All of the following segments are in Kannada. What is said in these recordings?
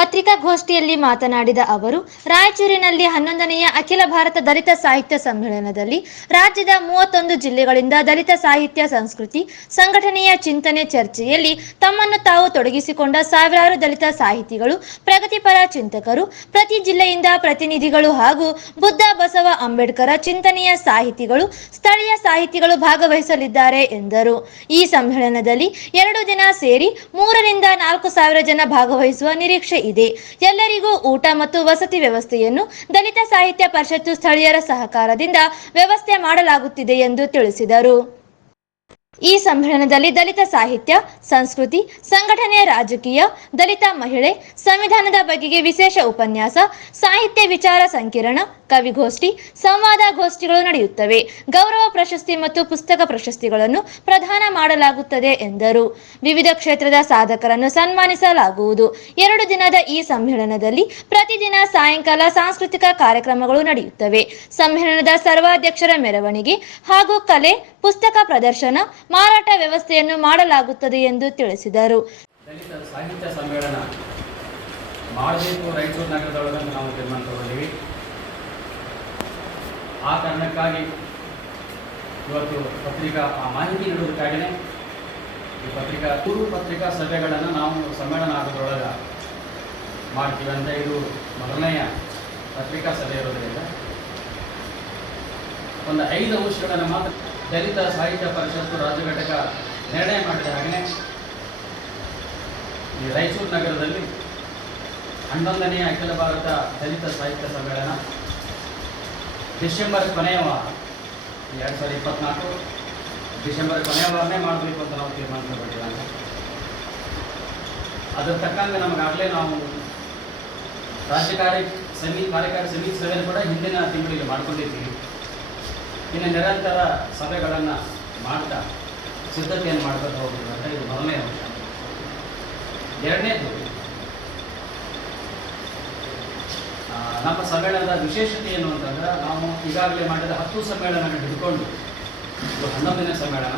ಪತ್ರಿಕಾಗೋಷ್ಠಿಯಲ್ಲಿ ಮಾತನಾಡಿದ ಅವರು, ರಾಯಚೂರಿನಲ್ಲಿ 11ನೇ ಅಖಿಲ ಭಾರತ ದಲಿತ ಸಾಹಿತ್ಯ ಸಮ್ಮೇಳನದಲ್ಲಿ ರಾಜ್ಯದ 31 ಜಿಲ್ಲೆಗಳಿಂದ ದಲಿತ ಸಾಹಿತ್ಯ, ಸಂಸ್ಕೃತಿ, ಸಂಘಟನೆಯ ಚಿಂತನೆ ಚರ್ಚೆಯಲ್ಲಿ ತಮ್ಮನ್ನು ತಾವು ತೊಡಗಿಸಿಕೊಂಡ ಸಾವಿರಾರು ದಲಿತ ಸಾಹಿತಿಗಳು, ಪ್ರಗತಿಪರ ಚಿಂತಕರು, ಪ್ರತಿ ಜಿಲ್ಲೆಯಿಂದ ಪ್ರತಿನಿಧಿಗಳು ಹಾಗೂ ಬುದ್ಧ ಬಸವ ಅಂಬೇಡ್ಕರ ಚಿಂತನೆಯ ಸಾಹಿತಿಗಳು, ಸ್ಥಳೀಯ ಸಾಹಿತಿಗಳು ಭಾಗವಹಿಸಲಿದ್ದಾರೆ ಎಂದರು. ಈ ಸಮ್ಮೇಳನದಲ್ಲಿ 2 ದಿನ ಸೇರಿ 3 ರಿಂದ 4 ಸಾವಿರ ಜನ ಭಾಗವಹಿಸುವ ನಿರೀಕ್ಷೆ ಇದೆ. ಎಲ್ಲರಿಗೂ ಊಟ ಮತ್ತು ವಸತಿ ವ್ಯವಸ್ಥೆಯನ್ನು ದಲಿತ ಸಾಹಿತ್ಯ ಪರಿಷತ್ತು ಸ್ಥಳೀಯರ ಸಹಕಾರದಿಂದ ವ್ಯವಸ್ಥೆ ಮಾಡಲಾಗುತ್ತಿದೆ ಎಂದು ತಿಳಿಸಿದರು. ಈ ಸಮ್ಮೇಳನದಲ್ಲಿ ದಲಿತ ಸಾಹಿತ್ಯ, ಸಂಸ್ಕೃತಿ, ಸಂಘಟನೆ, ರಾಜಕೀಯ, ದಲಿತ ಮಹಿಳೆ, ಸಂವಿಧಾನದ ಬಗೆಗೆ ವಿಶೇಷ ಉಪನ್ಯಾಸ, ಸಾಹಿತ್ಯ ವಿಚಾರ ಸಂಕಿರಣ, ಕವಿಗೋಷ್ಠಿ, ಸಂವಾದಗೋಷ್ಠಿಗಳು ನಡೆಯುತ್ತವೆ. ಗೌರವ ಪ್ರಶಸ್ತಿ ಮತ್ತು ಪುಸ್ತಕ ಪ್ರಶಸ್ತಿಗಳನ್ನು ಪ್ರದಾನ ಮಾಡಲಾಗುತ್ತದೆ ಎಂದರು. ವಿವಿಧ ಕ್ಷೇತ್ರದ ಸಾಧಕರನ್ನು ಸನ್ಮಾನಿಸಲಾಗುವುದು. 2 ದಿನದ ಈ ಸಮ್ಮೇಳನದಲ್ಲಿ ಪ್ರತಿದಿನ ಸಾಯಂಕಾಲ ಸಾಂಸ್ಕೃತಿಕ ಕಾರ್ಯಕ್ರಮಗಳು ನಡೆಯುತ್ತವೆ. ಸಮ್ಮೇಳನದ ಸರ್ವಾಧ್ಯಕ್ಷರ ಮೆರವಣಿಗೆ ಹಾಗೂ ಕಲೆ, ಪುಸ್ತಕ ಪ್ರದರ್ಶನ, ಮಾರಾಟ ವ್ಯವಸ್ಥೆಯನ್ನು ಮಾಡಲಾಗುತ್ತದೆ ಎಂದು ತಿಳಿಸಿದರು. ದಲಿತ ಸಾಹಿತ್ಯ ಸಮ್ಮೇಳನ ಮಾಡಬೇಕು ರಾಯಚೂರು ನಗರದೊಳಗೆ ನಾವು ತೀರ್ಮಾನ ತಗೊಂಡಿವಿ. ಆ ಕಾರಣಕ್ಕಾಗಿ ಇವತ್ತು ಪತ್ರಿಕಾ ಮಾಹಿತಿ ನೀಡುವುದಕ್ಕಾಗಿಯೇ ಈ ಪತ್ರಿಕಾ ಸಭೆಗಳನ್ನು ನಾವು ಸಮ್ಮೇಳನ ಆಗೋದ್ರೊಳಗೆ ಮಾಡ್ತೀವಿ ಅಂತ. ಇದು ಮೊದಲನೆಯ ಪತ್ರಿಕಾ ಸಭೆ ಇರೋದರಿಂದ ಒಂದು 5 ಅಂಶಗಳನ್ನು ಮಾತ್ರ ದಲಿತ ಸಾಹಿತ್ಯ ಪರಿಷತ್ತು ರಾಜ್ಯ ಘಟಕ ನಿರ್ಣಯ ಮಾಡಿದ ಹಾಗೆಯೇ ಈ ರಾಯಚೂರು ನಗರದಲ್ಲಿ 11ನೇ ಅಖಿಲ ಭಾರತ ದಲಿತ ಸಾಹಿತ್ಯ ಸಮ್ಮೇಳನ ಡಿಸೆಂಬರ್ ಕೊನೆಯ ವಾರ 2024 ಡಿಸೆಂಬರ್ ಕೊನೆಯ ವಾರನೇ ಮಾಡಬೇಕು ಅಂತ ನಾವು ತೀರ್ಮಾನ ತಗೊಂಡಿಲ್ಲ. ಅದರ ತಕ್ಕಂಗೆ ನಮಗಾಗಲೇ ನಾವು ಕಾರ್ಯಕಾರಿ ಸಮಿತಿ ಸಭೆಯನ್ನು ಕೂಡ ಹಿಂದಿನ ತಿಂಗಳಿಗೆ ಮಾಡ್ಕೊಂಡಿದ್ದೀವಿ. ಇನ್ನು ನಿರಂತರ ಸಭೆಗಳನ್ನು ಮಾಡ್ತಾ ಸಿದ್ಧತೆಯನ್ನು ಮಾಡ್ಕೊಂಡು ಹೋಗ್ಬೋದು ಅಂತ ಇದು ಮೊದಲನೇ ಅಂಶ. ಎರಡನೇದು, ನಮ್ಮ ಸಮ್ಮೇಳನದ ವಿಶೇಷತೆ ಏನು ಅಂತಂದ್ರೆ, ನಾವು ಈಗಾಗಲೇ ಮಾಡಿದ 10 ಸಮ್ಮೇಳನ ಹಿಡ್ಕೊಂಡು ಇದು 11ನೇ ಸಮ್ಮೇಳನ.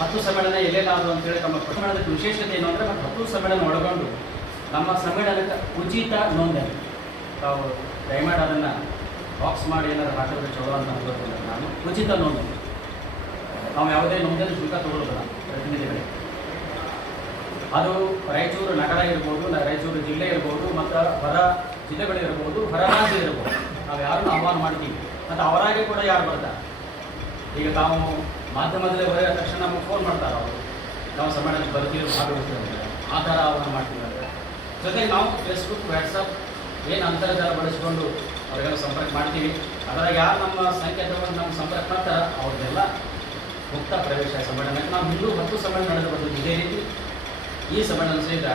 10 ಸಮ್ಮೇಳನ ಎಲ್ಲೇನಾದ್ರು ಅಂತೇಳಿ ನಮ್ಮ ಸಮ್ಮೇಳನದ ವಿಶೇಷತೆ ಏನು ಅಂದರೆ, 10 ಸಮ್ಮೇಳನ ಒಳಗೊಂಡು ನಮ್ಮ ಸಮ್ಮೇಳನಕ್ಕೆ ಉಚಿತ ನೋಂದಣಿ. ತಾವು ದಯಮಾಡಿ ಅದನ್ನು ಬಾಕ್ಸ್ ಮಾಡಿ ಏನಾದ್ರು ಹಾಕಿದ್ರೆ ಚಲೋ ಅಂತ ಅನ್ಕೋತಿಲ್ಲ. ನಾನು ಉಚಿತ ನೋಂದಣಿ, ನಾವು ಯಾವುದೇ ನೋಂದಣಿ ಶುಲ್ಕ ತಗೊಳ್ಳೋದಿಲ್ಲ ಪ್ರತಿನಿಧಿಗಳಿಗೆ. ಅದು ರಾಯಚೂರು ನಗರ ಇರ್ಬೋದು, ರಾಯಚೂರು ಜಿಲ್ಲೆ ಇರ್ಬೋದು, ಮತ್ತು ಹೊರ ಜಿಲ್ಲೆಗಳಿರ್ಬೋದು, ಹೊರ ರಾಜ್ಯ ಇರ್ಬೋದು, ನಾವು ಯಾರನ್ನು ಆಹ್ವಾನ ಮಾಡ್ತೀವಿ ಮತ್ತು ಅವರಾಗೆ ಕೂಡ ಯಾರು ಬರ್ತಾರೆ. ಈಗ ತಾವು ಮಾಧ್ಯಮದಲ್ಲೇ ಬರೆಯೋ ತಕ್ಷಣ ನಮಗೆ ಫೋನ್ ಮಾಡ್ತಾರೆ, ಅವರು ನಾವು ಸಮ್ಮೇಳನಕ್ಕೆ ಬರ್ತೀವಿ, ಭಾಗವಹಿಸ್ತೀವಿ, ಆ ಥರ ಆಹ್ವಾನ ಮಾಡ್ತೀವಿ. ಜೊತೆಗೆ ನಾವು ಫೇಸ್ಬುಕ್, ವಾಟ್ಸಪ್ ಏನು ಅಂತರ್ಜಾಲ ಬಳಸಿಕೊಂಡು ಅವರಿಗೆಲ್ಲ ಸಂಪರ್ಕ ಮಾಡ್ತೀವಿ. ಅದರಾಗ ಯಾರು ನಮ್ಮ ಸಂಖ್ಯೆ ತಗೊಂಡು ನಮ್ಮ ಸಂಪರ್ಕ ಮಾಡ್ತಾರೆ ಅವ್ರಿಗೆಲ್ಲ ಮುಕ್ತ ಪ್ರವೇಶ ಸಮ್ಮೇಳನಕ್ಕೆ. ನಾವು ಹಿಂದೂ 10 ಸಮ್ಮೇಳನ ನಡೆದು ಬಂದಿದ್ದು ಇದೇ ರೀತಿ. ಈ ಸಮ್ಮೇಳನ ಸಹಿತ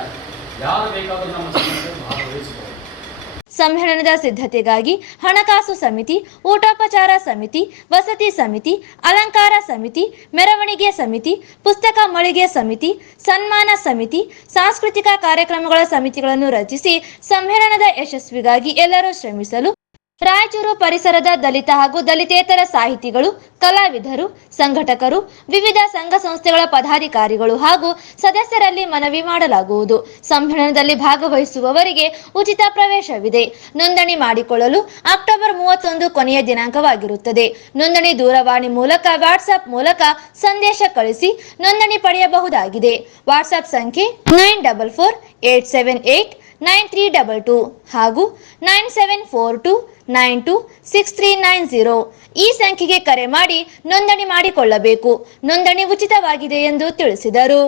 ಯಾರು ಬೇಕಾದರೂ ನಮ್ಮ ಸಮ್ಮೇಳನಕ್ಕೆ ಭಾಗವಹಿಸಬಹುದು. ಸಮ್ಮೇಳನದ ಸಿದ್ಧತೆಗಾಗಿ ಹಣಕಾಸು ಸಮಿತಿ, ಊಟೋಪಚಾರ ಸಮಿತಿ, ವಸತಿ ಸಮಿತಿ, ಅಲಂಕಾರ ಸಮಿತಿ, ಮೆರವಣಿಗೆ ಸಮಿತಿ, ಪುಸ್ತಕ ಮಳಿಗೆ ಸಮಿತಿ, ಸನ್ಮಾನ ಸಮಿತಿ, ಸಾಂಸ್ಕೃತಿಕ ಕಾರ್ಯಕ್ರಮಗಳ ಸಮಿತಿಗಳನ್ನು ರಚಿಸಿ ಸಮ್ಮೇಳನದ ಯಶಸ್ವಿಗಾಗಿ ಎಲ್ಲರೂ ಶ್ರಮಿಸಲು ರಾಯಚೂರು ಪರಿಸರದ ದಲಿತ ಹಾಗೂ ದಲಿತೇತರ ಸಾಹಿತಿಗಳು, ಕಲಾವಿದರು, ಸಂಘಟಕರು, ವಿವಿಧ ಸಂಘ ಸಂಸ್ಥೆಗಳ ಪದಾಧಿಕಾರಿಗಳು ಹಾಗೂ ಸದಸ್ಯರಲ್ಲಿ ಮನವಿ ಮಾಡಲಾಗುವುದು. ಸಮ್ಮೇಳನದಲ್ಲಿ ಭಾಗವಹಿಸುವವರಿಗೆ ಉಚಿತ ಪ್ರವೇಶವಿದೆ. ನೋಂದಣಿ ಮಾಡಿಕೊಳ್ಳಲು ಅಕ್ಟೋಬರ್ 31 ಕೊನೆಯ ದಿನಾಂಕವಾಗಿರುತ್ತದೆ. ನೋಂದಣಿ ದೂರವಾಣಿ ಮೂಲಕ, ವಾಟ್ಸ್ಆಪ್ ಮೂಲಕ ಸಂದೇಶ ಕಳಿಸಿ ನೋಂದಣಿ ಪಡೆಯಬಹುದಾಗಿದೆ. ವಾಟ್ಸ್ಆಪ್ ಸಂಖ್ಯೆ 9448789322 ಹಾಗೂ 9742926390. ಈ ಸಂಖ್ಯೆಗೆ ಕರೆ ಮಾಡಿ ನೋಂದಣಿ ಮಾಡಿಕೊಳ್ಳಬೇಕು. ನೋಂದಣಿ ಉಚಿತವಾಗಿದೆ ಎಂದು ತಿಳಿಸಿದರು.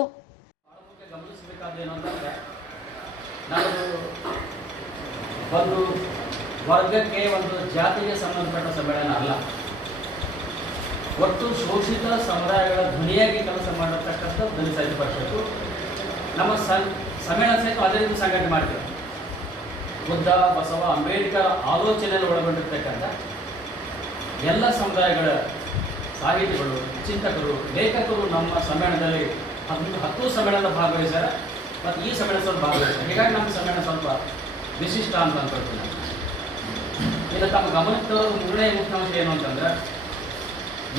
ಒಂದು ವರ್ಗಕ್ಕೆ, ಒಂದು ಜಾತಿಗೆ ಸಂಬಂಧಪಟ್ಟ ಸಮ್ಮೇಳನ ಅಲ್ಲ. ಒಟ್ಟು ಶೋಷಿತ ಸಮುದಾಯಗಳ ಧ್ವನಿಯಾಗಿ ಕೆಲಸ ಮಾಡತಕ್ಕಂಥ ದಲಿತ ಸಾಹಿತ್ಯ ಪರಿಷತ್ತು ನಮ್ಮ ಸಮ್ಮೇಳನ ಸಹಿತ ಅದೇ ರೀತಿ ಸಂಘಟನೆ ಮಾಡ್ತೇವೆ. ಬುದ್ಧ ಬಸವ ಅಂಬೇಡ್ಕರ್ ಆಲೋಚನೆಯಲ್ಲಿ ಒಳಗೊಂಡಿರ್ತಕ್ಕಂಥ ಎಲ್ಲ ಸಮುದಾಯಗಳ ಸಾಹಿತಿಗಳು, ಚಿಂತಕರು, ಲೇಖಕರು ನಮ್ಮ ಸಮ್ಮೇಳನದಲ್ಲಿ 10 ಸಮ್ಮೇಳನ ಭಾಗವಹಿಸ್ಯಾರ ಮತ್ತು ಈ ಸಮ್ಮೇಳನ ಸ್ವಲ್ಪ ಭಾಗವಹಿಸ್ತಾರೆ. ಹೀಗಾಗಿ ನಮ್ಮ ಸಮ್ಮೇಳನ ಸ್ವಲ್ಪ ವಿಶಿಷ್ಟ ಅಂತ ಅನ್ಕೊಳ್ತೀನಿ. ಇಲ್ಲ, ತಮ್ಮ ಗಮನಕ್ಕೆ ತರೋದು ಮೂರನೇ ಮುಖ್ಯಾಂಶ ಏನು ಅಂತಂದ್ರೆ,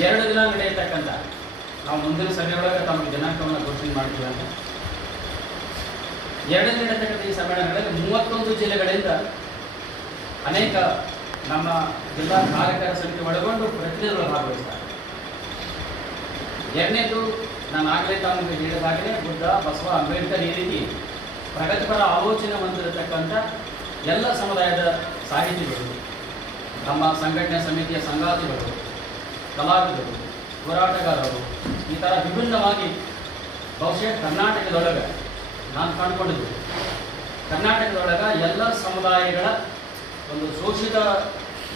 2 ದಿನ ನಡೆಯತಕ್ಕಂಥ ನಾವು ಮುಂದಿನ ಸಭೆಯೊಳಗೆ ತಮ್ಮ ದಿನಾಂಕವನ್ನು ಘೋಷಣೆ ಮಾಡ್ತೀವಿ ಅಂತ ಎರಡನೇ ನಡೆತಕ್ಕಂಥ ಈ ಸಮ್ಮೇಳನಗಳಲ್ಲಿ 31 ಜಿಲ್ಲೆಗಳಿಂದ ಅನೇಕ ನಮ್ಮ ಜಿಲ್ಲಾ ಕಾರ್ಯಕರ ಸಮಿತಿ ಒಳಗೊಂಡು ಪ್ರತಿನಿಧಿಗಳು ಭಾಗವಹಿಸ್ತಾರೆ. ಎರಡನೇದು ನಾನು ಆಗಲೇ ತಾನು ಹೇಳಿದಾಗಲೇ ಬುದ್ಧ, ಬಸವ, ಅಂಬೇಡ್ಕರ್ ಈ ರೀತಿ ಪ್ರಗತಿಪರ ಆಲೋಚನೆ ಹೊಂದಿರತಕ್ಕಂಥ ಎಲ್ಲ ಸಮುದಾಯದ ಸಾಹಿತಿಗಳು, ನಮ್ಮ ಸಂಘಟನೆ ಸಮಿತಿಯ ಸಂಗಾತಿಗಳು, ಕಲಾವಿದರು, ಹೋರಾಟಗಾರರು, ಈ ಥರ ವಿಭಿನ್ನವಾಗಿ ಬಹುಶಃ ಕರ್ನಾಟಕದೊಳಗೆ ನಾನು ಕಂಡುಕೊಂಡಿದ್ದು ಕರ್ನಾಟಕದೊಳಗೆ ಎಲ್ಲ ಸಮುದಾಯಗಳ ಒಂದು ಶೋಷಿತ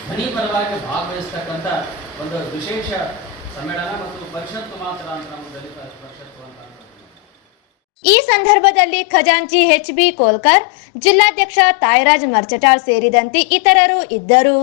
ಧ್ವನಿಪರವಾಗಿ ಭಾಗವಹಿಸ್ತಕ್ಕಂಥ ಒಂದು ವಿಶೇಷ ಸಮ್ಮೇಳನ ಮತ್ತು ಪರಿಷತ್ತು ಮಾತ್ರ ಅಂತ ನಮ್ಮ ದಲಿತ ಪರಿಷತ್ತು ಅಂತ. ಈ ಸಂದರ್ಭದಲ್ಲಿ ಖಜಾಂಚಿ ಎಚ್.ಬಿ. ಕೋಲ್ಕರ್, ಜಿಲ್ಲಾಧ್ಯಕ್ಷ ತಾಯರಾಜ್ ಮರ್ಚಟಾಳ್ ಸೇರಿದಂತೆ ಇತರರು ಇದ್ದರು.